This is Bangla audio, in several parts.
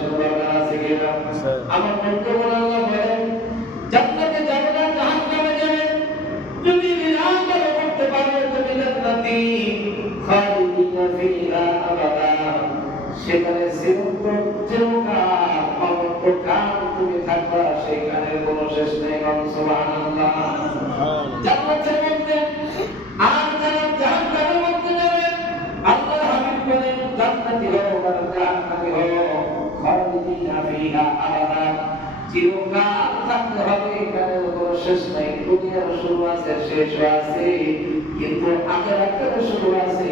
মানুষের দরকার আছে কিনা? আমার বন্ধুগণ আল্লাহ বলেন জান্নাতে যাবে না জাহান্নামে যাবে, যদি বিধান করতে পারো তুমি জান্নাতি খালিদিনা ফিহা আবাদা, সেখানে চিরকাল অনন্তকাল তুমি থাকবা, সেখানে কোনো শেষ নেই। সুবহানাল্লাহ। জান্নাতের মধ্যে আর যারা জাহান্নামের মধ্যে যাবে, আল্লাহর হাবিব বলেন জান্নাতি হও আর জাহান্নামী হও, খালিদিনা ফিহা আবাদা, চিরকাল থাকতে হবে, এখানে কোনো শেষ নাই। দুনিয়ার শুরু আছে, শেষও আছে, কিন্তু আখিরাতের শুরু আছে,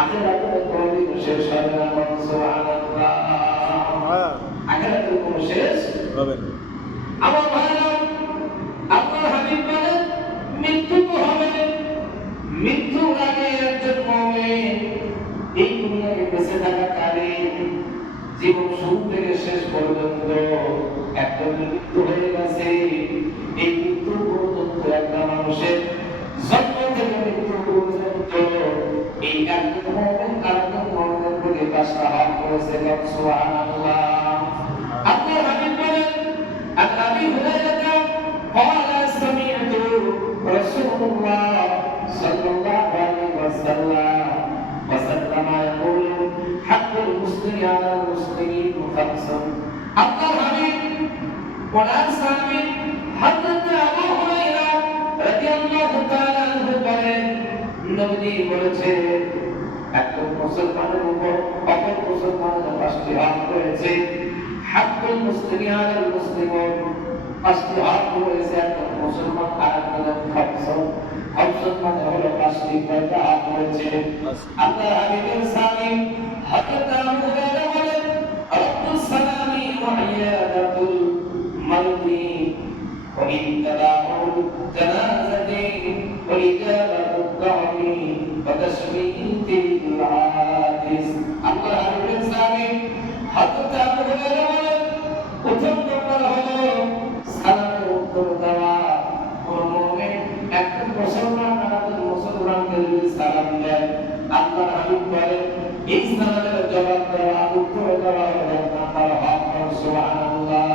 আখিরাতের কোনদিন শেষ হবে না। সুবহানাল্লাহ। আখিরাতের কোনো শেষ হবে না। আমার ভাইরা, আল্লাহর হাবিব বলেন মৃত্যু তো হবে, মৃত্যুর আগে একজন মুমিন এই দুনিয়ায় বেঁচে থাকা কালে জীবন শুরু থেকে শেষ পর্যন্ত একজন মৃত্যু হয়ে গেছে। এই মৃত্যু পর্যন্ত একটা মানুষের জন্ম থেকে মৃত্যু পর্যন্ত এই একজন মুমিন আরেকজন মুমিনের প্রতি 5টা হক করেছে। সুবহানাল্লাহ। আল্লাহর হাবিব বলেন আন আবি হুরায়রা قال سمعت رسول الله صلى الله عليه وسلم يقول حق المسلم على المسلمين خمس। আল্লাহর হাবিব কোরআন সাহাবী হযরত আবু হুরায়রা রাদিয়াল্লাহু তাআলা আনহু বলেন নবী বলেছেন একজন মুসলমানের উপর অপর মুসলমানের 5টি হক রয়েছে। হাক্কুল মুসলিমি আলাল মুসলিমিন, 5টি হক রয়েছে একজন মুসলমান আরেকজনের খমসন মানে হলো 5টি হক রয়েছে। আল্লাহর হাবিবের সাহাবী হযরত আবু হুরায়রা বলেন রাব্বুস সালামি ওয়া ইয়াদাতুল মারদি ওয়া ইনতালাউল জানাজাতি ওয়া ইজাবাতুদ দাওয়াতি ওয়া তাশমিতিল হাদিস। আল্লাহর হাবিবের সাহাবী হযরত আবু হুরায়রা বলেন প্রথম নম্বর হলো সালামের উত্তর দেওয়া। কোন মুমিন একজন মুসলমান আরেকজন মুসলমানকে যদি সালাম দেয়, আল্লাহর হাবিব বলেন এই সালামের জবাব দেওয়া, উত্তর দেওয়া হলো আমার হক। সুবহানাল্লাহ।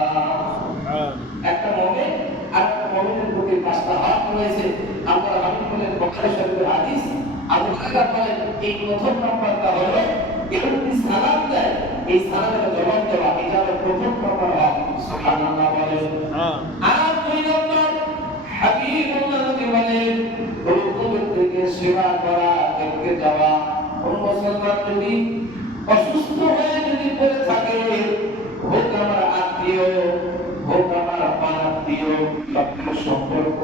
একটা মুমিন আরেকটা মুমিনের প্রতি 5টা হক রয়েছে। আল্লাহর হাবিব বলেন বুখারী শরীফের হাদিস, আবু হুরায়রা বলেন এই প্রথম নম্বরটা হলো কেউ যদি সালাম দেয় এই সালামের জবাব দেওয়া, এটা হলো প্রথম নম্বর হক। সুবহানাল্লাহ বলেন। আর 2 নম্বর হাবিবুল্লাহ নবী বলেন রোগের থেকে সেবা করা, দেখতে যাওয়া। কোন মুসলমান যদি অসুস্থ হয়ে যদি পড়ে থাকে, হোক আমার আত্মীয় হোক আমার অনাত্মীয়, রক্তের সম্পর্ক,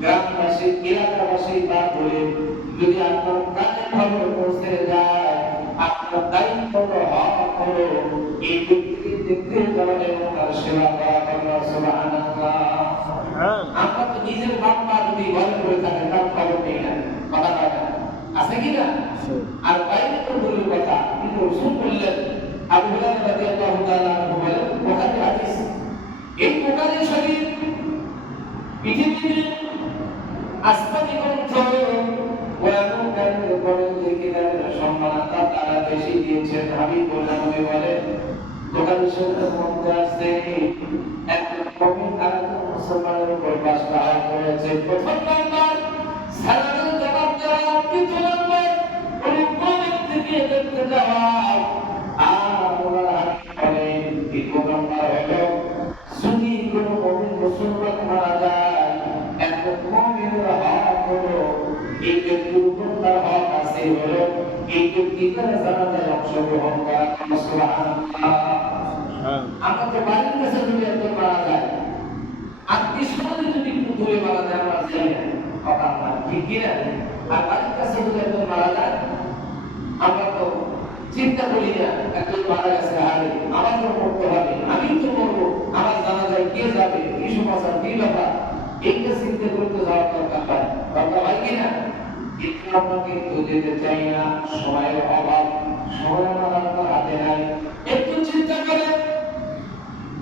গ্রামবাসী এলাকাবাসী না বলে যদি আপনার কাছে খবর পৌঁছে যায়, আপনার দায়িত্ব হক হলো এই ব্যক্তিকে দেখতে যাওয়া এবং তার সেবা করা। সুবহানাল্লাহ। আমরা তো নিজের বাপ মা যদি ঘরে পড়ে থাকে তার খবর নেই না, কথা বলে না, আছে কি না? আর বাইরে তো দূরের কথা, কিন্তু রাসূল বললেন আবু হুরায়রা রাদিয়াল্লাহু তাআলা আনহু বলেন বুখারী হাদিস, এই বুখারী শরীফ পৃথিবীতে আসমানি গ্রন্থ ওয়ানুকারের পরে যে কিতাবের সম্মানতা তারা বেশি দিয়েছেন। হাবিবুল্লাহ নবী বলেন বুখারী শরীফের মধ্যে আছে একজন মুমিন আরেকজন মুসলমানের উপর 5টা হক রয়েছে। প্রথম নম্বর সালামের জবাব দেওয়া, দ্বিতীয় নম্বর কোন ব্যক্তিকে দেখতে যাওয়া, আর আল্লাহর হাবিব বলেন তৃতীয় নম্বর হলো যদি কোনো মুমিন মুসলমান মারা যায়, একজন মুমিনের হক হলো এই ব্যক্তির উপর তার হক আছে হলো এই ব্যক্তির জানাজায় অংশগ্রহণ করা। সুবহানাল্লাহ। আমরা তো বাড়ির কাছে যদি একজন মারা যায়, আত্মীয় স্বজন যদি একটু দূরে মারা যায়, আমরা জানি না, কথা না ঠিক কিনা? আর বাড়ির কাছে যদি একজন মারা যায়, আমরা তো চিন্তা করি না একজন মারা গেছে, আরে আমার তো মরতে হবে, আমি তো মরবো, আমার জানাজায় কে যাবে, কি সমাচার, কি ব্যাপার, এইটা চিন্তা করতে যাওয়ার দরকার হয়, দরকার হয় কিনা? কিন্তু আমরা কিন্তু যেতে চাই না, সময়ের অভাব, সময় আমার হাতে নাই। একটু চিন্তা করে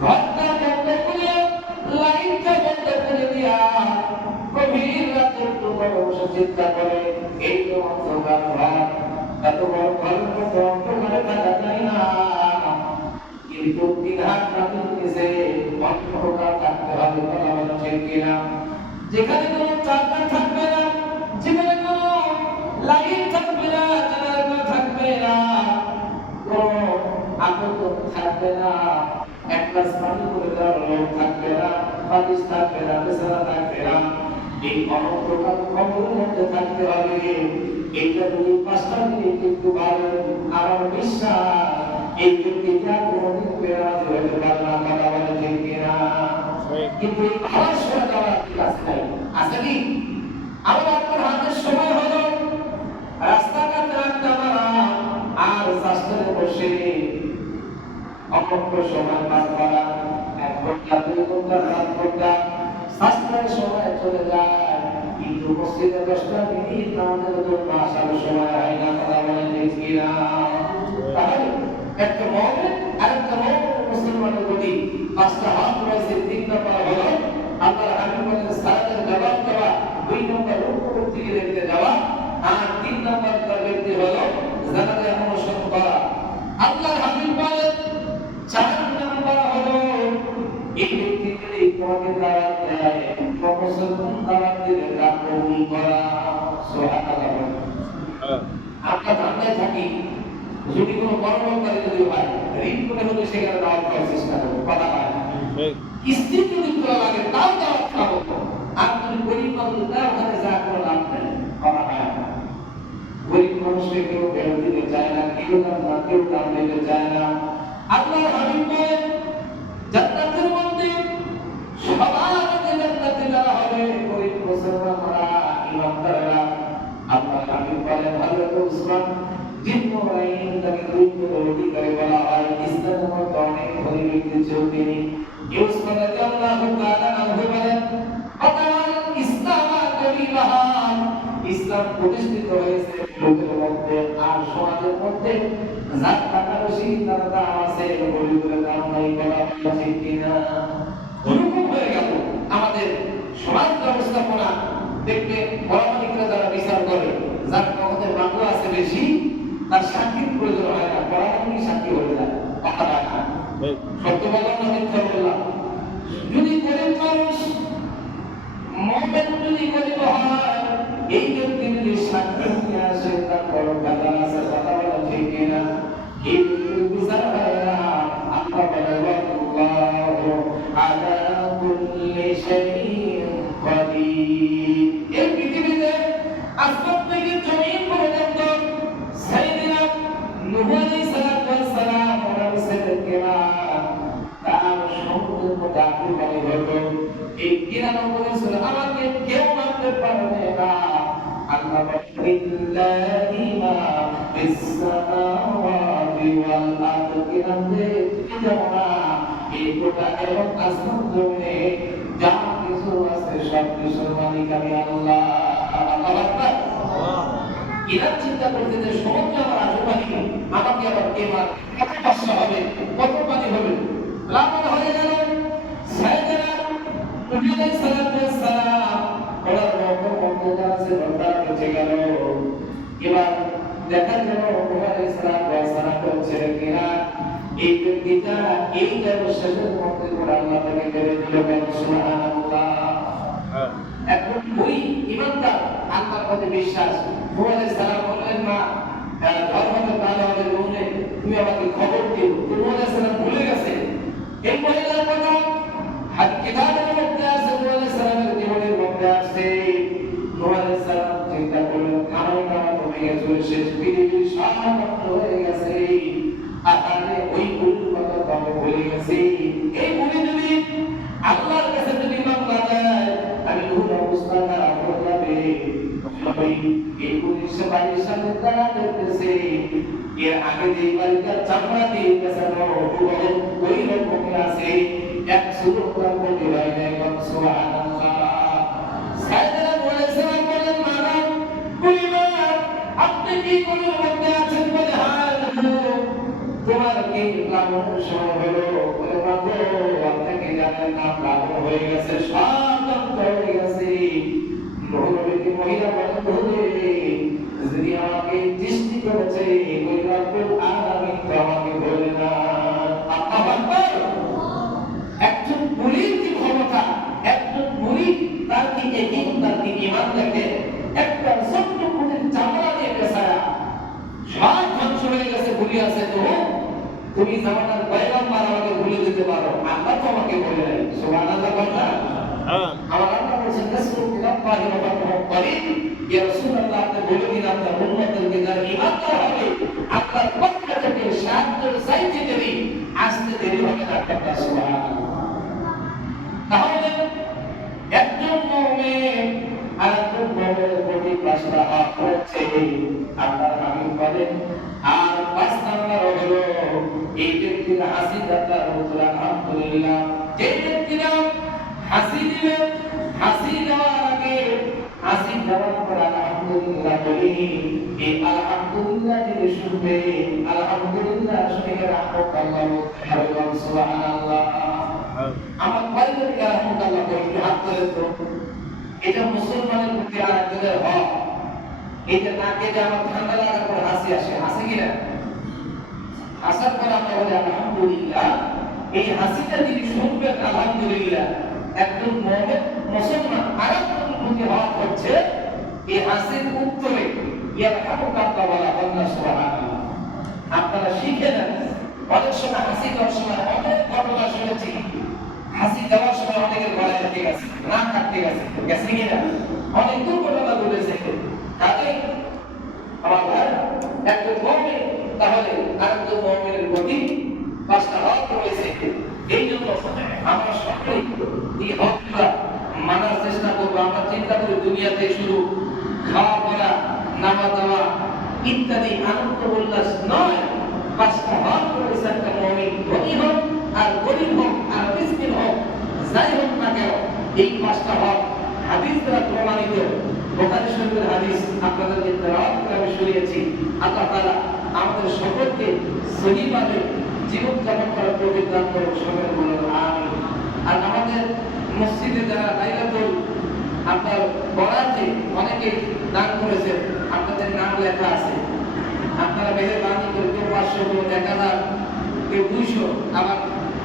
ঘরটা বন্ধ করে, লাইটটা বন্ধ করে দিয়া গভীর রাতে একটু বসে চিন্তা করে এই তো অন্ধকার ঘর, এত বড় ঘরের মধ্যে অন্ধকারে থাকা যায় না, কিন্তু দিতেছে অন্ধকার থাকতে হবে, কথা বলা ঠিক কিনা? যেখানে কোনো চাকা থাকবে না, যেখানে কোনো লাইট থাকবে না, জেনারেটর থাকবে না, কোনো আলোক থাকবে না, এক গ্লাস পানি করে দেওয়ার লোক থাকবে না, বালিশ থাকবে না, বিছানা থাকবে না, এই অন্ধকার কবরের মধ্যে থাকতে হবে। এইটা যদি 5টা মিনিট কিন্তু ভালো, আমার বিশ্বাস এই ব্যক্তিটা কোনোদিন বেরাজ হতে পারে না, কথা বলে ঠিক কিনা? কিন্তু এই খাওয়ার সময় যাওয়ার আছে নাই, আছে কি? আবার আপনার হাতের সময় হলো রাস্তাঘাটে রাখতে পারা আর রাস্তায় বসে অপক্ষ সময় পার করা, 1 ঘন্টা 2 ঘন্টা 7 ঘন্টা রাস্তায় সময় চলে যায়, কিন্তু মসজিদে 10টা মিনিট আমাদের জন্য আসার সময় হয় না, কথা বলেন ঠিক কিনা? তাহলে একটা মুমিন আর একটা মুমিন মুসলমানের প্রতি 5টা হক রয়েছে। 3 নম্বর হলো আল্লাহর হাবিব বলেন সালাতের জবাব দেওয়া, 2 নম্বর রুকু থেকে দেখতে যাওয়া, আর 3 নম্বর ব্যক্তি হলো জানাজা অনুসরণ করা। আল্লাহর হাবিব বলেন 4 নম্বর হলো এই ব্যক্তি যদি তোমাকে দাওয়াত দেয়, মুসলমান দাওয়াত দিলে তা কবুল করা। সুবহানাল্লাহ। আমরা ধান্দায় থাকি, যদি কোনো বড় লোকদারি যদি হয়, ঋণ করে হলে সেখানে দাওয়াত করার চেষ্টা করবো, কথা হয় না। কিস্তি যদি তোলা লাগে তাও দাওয়াত খাবো, আর যদি গরিব মানুষ তার ওখানে যা কোনো লাভ নেই, কথা হয় না। গরিব মানুষকে কেউ ফেরত দিতে চায় না, কেউ দাম দিতে চায় না। আল্লাহর হাবিব বলেন জান্নাতের মধ্যে সবার আগে জান্নাতে যারা হবে গরিব মুসলমানরা, ইমানদাররা। আল্লাহর হাবিব বলেন হযরত উসমান জিন্নুরাইন তাকে দুইজন অধিকারী বলা হয়, ইসলামের মধ্যে অনেক ধনী ব্যক্তি ছিল তিনি। উসমান রাদিয়াল্লাহু তাআলা আনহু বলেন আতাল ইসলাম গরিবান, ইসলাম প্রতিষ্ঠিত হয়েছে লোকের মধ্যে আর সমাজের মধ্যে, যার টাকা বেশি তার দাম আছে, গরিবের দাম নাই, বলা ঠিক কিনা? ওরকম হয়ে গেল আমাদের সমাজ ব্যবস্থাপনা। দেখবে পরামানিকরা যারা বিচার করে, যার আমাদের বাংলা আছে বেশি, তার সাক্ষীর প্রয়োজন হয় না, পরামানিক সাক্ষী হয়ে যায়, কথা রাখা। সত্য বললাম না মিথ্যা বললাম? যদি গরিব মানুষ মুমিন যদি গরিব হয়, এই ব্যক্তি যদি সাক্ষী নিয়ে আসে, তার বড় কথা আছে, কথা বলা ঠিক কিনা? এই ব্যক্তির বিচার হয় না। আল্লাহ বলেন আল্লাহু আলা কুল্লি শাইইন কাদির। এই পৃথিবীতে আসমান থেকে জমিন পর্যন্ত সাইয়েদনা নূহ আলাইহিস সালাম ওনার ছেলেরা তার সমুদ্রের মধ্যে আগুন পানি হলো, এই কিরানো বলেছিল আমাকে কেউ মারতে পারবে না। আল্লাহ বলেন লিল্লাহি মা ফিস সামাওয়াতি ওয়াল আরদি, কিরামে তুমি জানো না এই গোটা এবং আসমান জমিনে যা কিছু আছে সব কিছুর মালিক আমি আল্লাহ। আল্লাহু আকবার। এরা চিন্তা করতে যে সমুদ্র আমার আশেপাশে, আমাকে আবার কে মার, কত কষ্ট হবে, কত পানি হবে। লাভবান হয়ে গেল সাইয়েদনা নূহ আলাইহিস সালাম ওনার মধ্যে যা আছে তারা বেঁচে গেল। এবার দেখা গেল নূহ আলাইহিস সালাম হচ্ছে কিনা এই ব্যক্তিটা এই শেষের মধ্যে করে আল্লাহ তাকে বেড়ে দিল, সুবহানাল্লাহ। এখন ওই ইমানদার আল্লাহর প্রতি বিশ্বাস, নূহ আলাইহিস সালাম বললেন মা ধর্মকে ভালো হবে বলে তুমি আমাকে খবর দিও। নূহ আলাইহিস সালাম ভুলে গেছে এই মহিলার কথা, হাত কিতাবের মধ্যে আছে, নূহ আলাইহিস সালামের জীবনের মধ্যে আছে। নূহ আলাইহিস সালাম চিন্তা করলেন খানাও খাওয়া কমে গেছে, শেষ পৃথিবীর সব নষ্ট হয়ে গেছে, আকারে ওই বুড়ির কথা তো আমি ভুলে গেছি। এই বুড়ি যদি আল্লাহর কাছে যদি মামলা দেয়, আমি নূহ অবস্থা খারাপ হয়ে যাবে। এই বুড়ির সে বাড়ির সামনে তারা দেখতেছে, এর আগে যে বাড়িটার চামড়া দিয়ে পেছানো ওই রকমই আছে, এক সুরক্ষার প্রতি হয় না। সুবহানাল্লাহ। সাইয়েদনা বলেছিলেন বলেন মারা পরিবার আপনি কি কোনের মধ্যে আছেন বলে হায় তোমার কি লালনের সময় হলো বলে মাগো আপনি কি জানেন না লালন হয়ে গেছে, সব নষ্ট হয়ে গেছে। নবী মহিলা বলেন বলে যদি আমাকে দৃষ্টি করেছে ওই রব্বুল আলামিন আমাকে বলে না। আল্লাহু আকবার। ভুলে আছে তো তুমি জামানার পয়গম্বর আমাকে ভুলে দিতে পারো, আল্লাহ তো আমাকে বলে নাই। সুবহানাল্লাহ বলনা। আমার আল্লাহ বলেছেন রাসূল বিল্লাহি ওয়া ফাতহু করিম, ইয়া রাসূলুল্লাহ আপনি বলে দিন আপনার উম্মতদেরকে যারা ঈমানদার হবে আপনার পক্ষ থেকে সাহায্যের চাইতে দেরি আসতে দেরি হবে না। সুবহানাল্লাহ। তাহলে একজন মুমিন আরেকজন মুমিনের প্রতি 5টা হক রয়েছে আল্লাহর হাবিব বলেন। আর 5 নাম্বার হলো এই ব্যক্তির হাসি দাতা রসুল আলহামদুলিল্লাহ। যে ব্যক্তিরা হাসি দিবে, হাসি দেওয়ার আগে হাসি দেওয়ার পর আলহামদুলিল্লাহ বলি, এই আলহামদুলিল্লাহ যিনি শুনবে আলহামদুলিল্লাহ শুনে রাহমাতাল্লাহ বলতে সুবহানাল্লাহ। আমার পয়গম্বর রাহমাতাল্লাহ বলে হাত ধরে তো এটা মুসলমানের প্রতি আরেকজনের হক। এই যে নাকে যে আমার ঠান্ডা লাগার পর হাসি আসে, হাসি কিনা? হাসার পর আমরা বলি আলহামদুলিল্লাহ। এই হাসিটা যিনি শুনবেন আলহামদুলিল্লাহ, একজন মুমিন মুসলমান আরেকজনের প্রতি হক হচ্ছে এই হাসির উত্তরে ইয়ারহামুকাল্লাহ বলা বলনা সুবহানাল্লাহ। আপনারা শিখে নেন। অনেক সময় হাসি দেওয়ার সময় অনেক ঘটনা শুনেছি, হাসি দেওয়ার সময় অনেকের গলায় কেটে গেছে, নাক কাটতে গেছে, গেছে কিনা? অনেক দুর্ঘটনা ঘটেছে। কাজে আমার ভাই একজন মুমিন তাহলে আরেকজন মুমিনের প্রতি 5টা হক রয়েছে। এই জন্য আমরা সকলেই এই হকগুলা মানার চেষ্টা করবো। আমরা চিন্তা করি দুনিয়াতে শুধু খাওয়া পড়া নামা দাওয়া ইত্যাদি আনন্দ উল্লাস নয়, 5টা হক রয়েছে। একটা মুমিন ধনী হোক আর গরিব হোক আর মিসকিন হোক, যাই হোক না কেন, এই 5টা হক হাদিস দ্বারা প্রমাণিত। বুখারী শরীফের হাদিস আপনাদেরকে তেলাওয়াত করে আমি শুনিয়েছি। আল্লাহ তাআলা আমাদের সকলকে সহিভাবে জীবন যাপন করার তৌফিক দান করুন। সকলে বলুন আমিন। আর আমাদের মসজিদে যারা লাইলাতুল আপনার বরাতে অনেকে দান করেছেন, আপনাদের নাম লেখা আছে। আপনারা মেহেরবানি করে কেউ 500, কেউ 1000, কেউ 200, আবার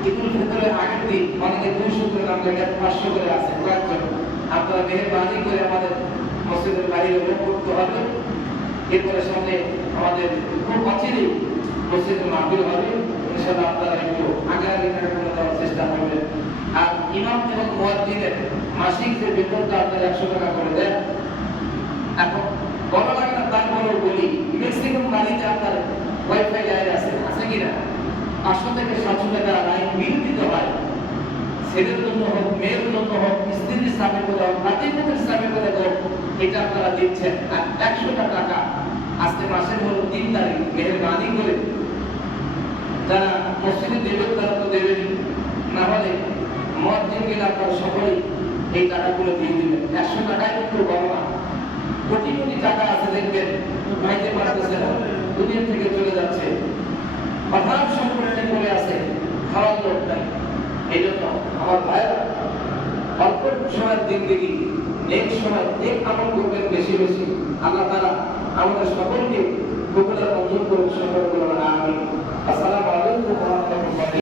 ঈদুল ফিতরের আগের দিন অনেকে 200 করে নাম লেখা, 500 করে আছে কয়েকজন। আপনারা মেহেরবানি করে আমাদের মসজিদের বাইরে লোক করতে হবে। এরপরে সামনে আমাদের খুব অচিরেই মসজিদের মাহফিল হবে, ইনশাআল্লাহ আপনারা একটু আগে আগে টাকা করে দেওয়ার চেষ্টা করবেন। আর ইমাম এবং মুয়াজ্জিনের মাসিক যে বেতনটা আপনারা 100 টাকা করে দেন। এখন বড় লাগে না, তারপরেও বলি ম্যাক্সিমাম বাড়িতে আপনার ওয়াইফাই লাইন আছে, আছে কিনা? 500 থেকে 700 টাকা লাইন বিল দিতে হয়। ছেলের জন্য হোক, মেয়ের জন্য হোক, স্ত্রীর হিসাবে করে হোক, নাতির হিসাবে করে হোক, এটা আপনারা দিচ্ছেন। আর 100টা টাকা আজকে মাসের হলো 3 তারিখ, মেহেরবানি করে যারা মসজিদে দেবেন তারা তো দেবেনই, না হলে মুয়াজ্জিন গেলে আপনারা সকলেই এই টাকাগুলো দিয়ে দিবেন। 100 টাকায় কিন্তু বড় না, কোটি কোটি টাকা আছে দেখবেন ভাইতে পারতেছে না, দুনিয়া থেকে চলে যাচ্ছে, অভাব সংকটে পড়ে আছে, খাওয়ার লোক নাই। এই জন্য আমার ভাইরা অল্প সময়ের জিন্দেগি, নেক সময় নেক আমল করবেন বেশি বেশি। আল্লাহ তাআলা আমাদের সকলকে কবুল আর মঞ্জুর করুন। সকলকে